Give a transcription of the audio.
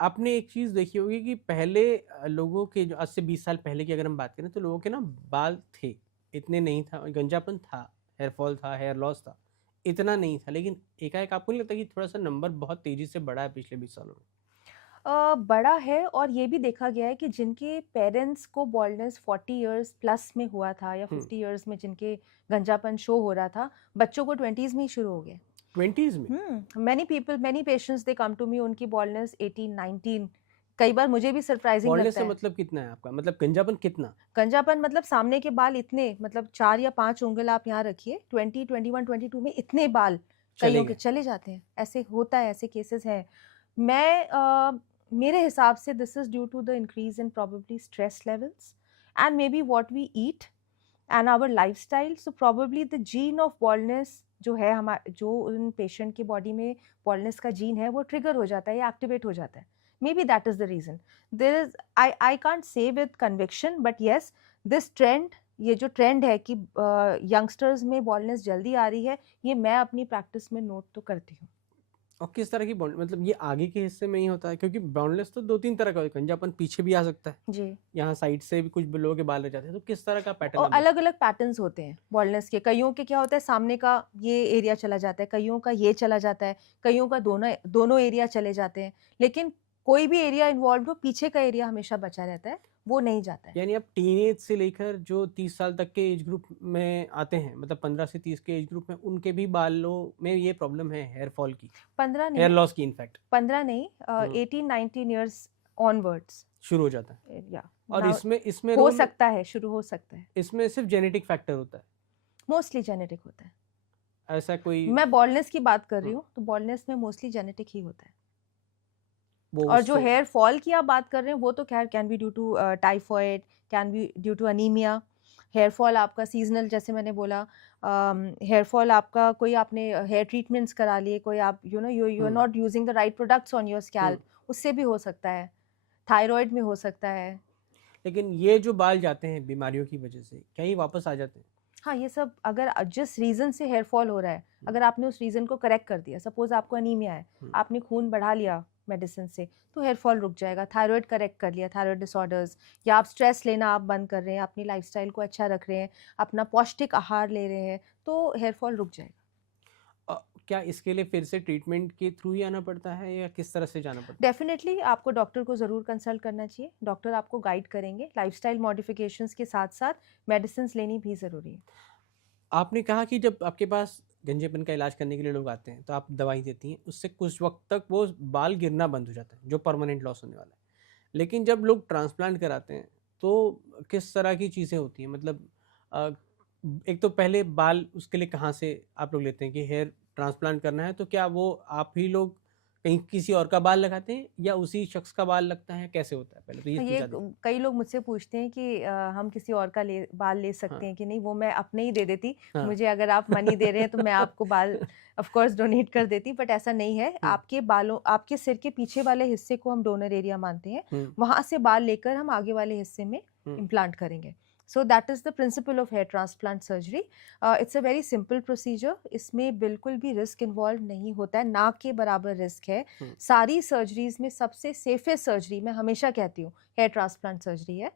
आपने एक चीज़ देखी होगी कि पहले लोगों के जो आज से 20 साल पहले की अगर हम बात करें तो लोगों के ना बाल थे, इतने नहीं था, गंजापन था, हेयर फॉल था, हेयर लॉस था, इतना नहीं था। लेकिन एकाएक आपको नहीं लगता कि थोड़ा-सा नंबर बहुत तेज़ी से बढ़ा है पिछले 20 सालों में? बड़ा है और ये भी देखा गया है कि जिनके पेरेंट्स को बाल्डनेस 40 इयर्स प्लस में हुआ था या हुँ, 50 इयर्स में जिनके गंजापन शो हो रहा था, बच्चों को 20s में ही शुरू हो गया। 20s में? Many people many patients they come to me उनकी बाल्डनेस 18 19, कई बार मुझे भी सरप्राइजिंग बॉल्डनेस लगता से है। मतलब कितना है आपका? मतलब गंजापन कितना? गंजापन मतलब सामने के बाल इतने, मतलब 4 या 5 उँगल आप यहाँ रखिए, 20, 21, 22 में इतने बाल चले कइयों के गए। चले जाते हैं। ऐसे होता है, ऐसे केसेज़ हैं। मैं मेरे हिसाब से this is due to the increase in probably stress levels and maybe what we eat and our lifestyle. So probably the gene of baldness जो है जो उन पेशेंट की बॉडी में बाल्डनेस का जीन है, वो ट्रिगर हो जाता है या एक्टिवेट हो जाता है। Maybe that is the reason. There is I can't say with conviction, but yes, this trend, ये जो ट्रेंड है कि यंगस्टर्स में बॉल्डनेस जल्दी आ रही है, ये मैं अपनी प्रैक्टिस में नोट तो करती हूँ। और किस तरह की बॉन्ड मतलब ये आगे के हिस्से में ही होता है? क्योंकि बाउंडलेस तो 2-3 तरह का होता है, गंजापन पीछे भी आ सकता है, जी। यहाँ साइड से भी कुछ लोगों के बाल रह जाते हैं, तो किस तरह का पैटर्न और आप देखते अलग-अलग पैटर्न्स होते हैं बॉल्डनेस के। कइयों के क्या होता है, सामने का ये एरिया चला जाता है, कइयों का ये चला जाता है, कइयों का दोनों दोनों एरिया चले जाते हैं। लेकिन कोई भी एरिया इन्वॉल्व्ड हो, पीछे का एरिया हमेशा बचा रहता है, वो नहीं जाता है। हैं? यानी आप टीनेज से लेकर जो 30 साल तक के एज ग्रुप में आते हैं, मतलब 15 से 30 के एज ग्रुप में, उनके भी बालों में ये प्रॉब्लम है हेयर फॉल की, 15 हेयर नहीं, लॉस की इनफैक्ट? 15 नहीं, हुँ, 18-19 इयर्स ऑनवर्ड्स। शुरू हो जाता है। या और नाउ इसमें इसमें हो रोल सकता है, शुरू हो सकता है। इसमें सिर्फ़ जेनेटिक फैक्टर होता है, मोस्टली जेनेटिक होता है। ऐसा कोई मैं बॉल्डनेस की बात कर रही हुँ, हूँ, तो बॉल्डनेस में मोस्टली जेनेटिक ही होता है। वो और जो उससे हेयर फॉल की आप बात कर रहे हैं, वो तो ख़ैर can be due to typhoid, can be due to anaemia. Hair fall आपका सीज़नल, जैसे मैंने बोला, हेयर फॉल आपका कोई आपने हेयर ट्रीटमेंट्स करा लिए, कोई आप you are um, not using the right products on your um. Scalp, उससे भी हो सकता है। थायरॉइड में हो सकता है। लेकिन ये जो बाल जाते हैं बीमारियों की वजह से, क्या ये वापस आ जाते हैं? हाँ, ये सब अगर जिस रीज़न से हेयर फॉल हो रहा है, हुँ, अगर आपने उस रीज़न को करेक्ट कर दिया, सपोज़ आपको अनीमिया है, हुँ। आपने खून बढ़ा लिया मेडिसिन से, तो हेयर फॉल रुक जाएगा। थायरॉइड करेक्ट कर लिया, थायरॉइड डिसऑर्डर्स, या आप स्ट्रेस लेना आप बंद कर रहे हैं, अपनी लाइफ़स्टाइल को अच्छा रख रहे हैं, अपना पौष्टिक आहार ले रहे हैं, तो हेयर फॉल रुक जाएगा। अ, क्या इसके लिए फिर से ट्रीटमेंट के थ्रू ही आना पड़ता है या किस तरह से जाना पड़ता है? डेफ़िनिटली आपको डॉक्टर को ज़रूर कंसल्ट करना चाहिए। डॉक्टर आपको गाइड करेंगे। लाइफ़स्टाइल मॉडिफ़िकेशंस के साथ-साथ मेडिसिन्स लेनी भी ज़रूरी है। आपने कहा कि जब आपके पास गंजेपन का इलाज करने के लिए लोग आते हैं, तो आप दवाई देती हैं, उससे कुछ वक़्त तक वो बाल गिरना बंद हो जाता है, जो परमानेंट लॉस होने वाला है। लेकिन जब लोग ट्रांसप्लांट कराते हैं, तो किस तरह की चीज़ें होती हैं? मतलब अ, एक तो पहले बाल उसके लिए कहाँ से आप लोग लेते हैं कि हेयर ट्रांसप्लांट करना है, तो क्या वो आप ही लोग कहीं किसी और का बाल लगाते हैं या उसी शख्स का बाल लगता है, कैसे होता है? पहले तो ये ये समझा दीजिए। कई लोग मुझसे पूछते हैं कि हम किसी और का बाल ले हाँ, सकते हैं कि नहीं, वो मैं अपने ही दे देती। हाँ। मुझे अगर आप मनी दे रहे हैं तो मैं आपको बाल ऑफ कोर्स डोनेट कर देती, बट ऐसा नहीं है। हुँ, आपके बालों, आपके सिर के पीछे वाले हिस्से को हम डोनर एरिया मानते हैं। हुँ, वहाँ से बाल लेकर हम आगे वाले हिस्से में हुँ। इम्प्लांट करेंगे। So that is the principle of hair transplant surgery. It's a very simple procedure. इसमें बिल्कुल भी रिस्क इन्वॉल्व नहीं होता है, ना के बराबर रिस्क है। हुँ। सारी सर्जरीज़ में सबसे सेफेस्ट सर्जरी मैं हमेशा कहती हूँ हेयर ट्रांसप्लांट सर्जरी है।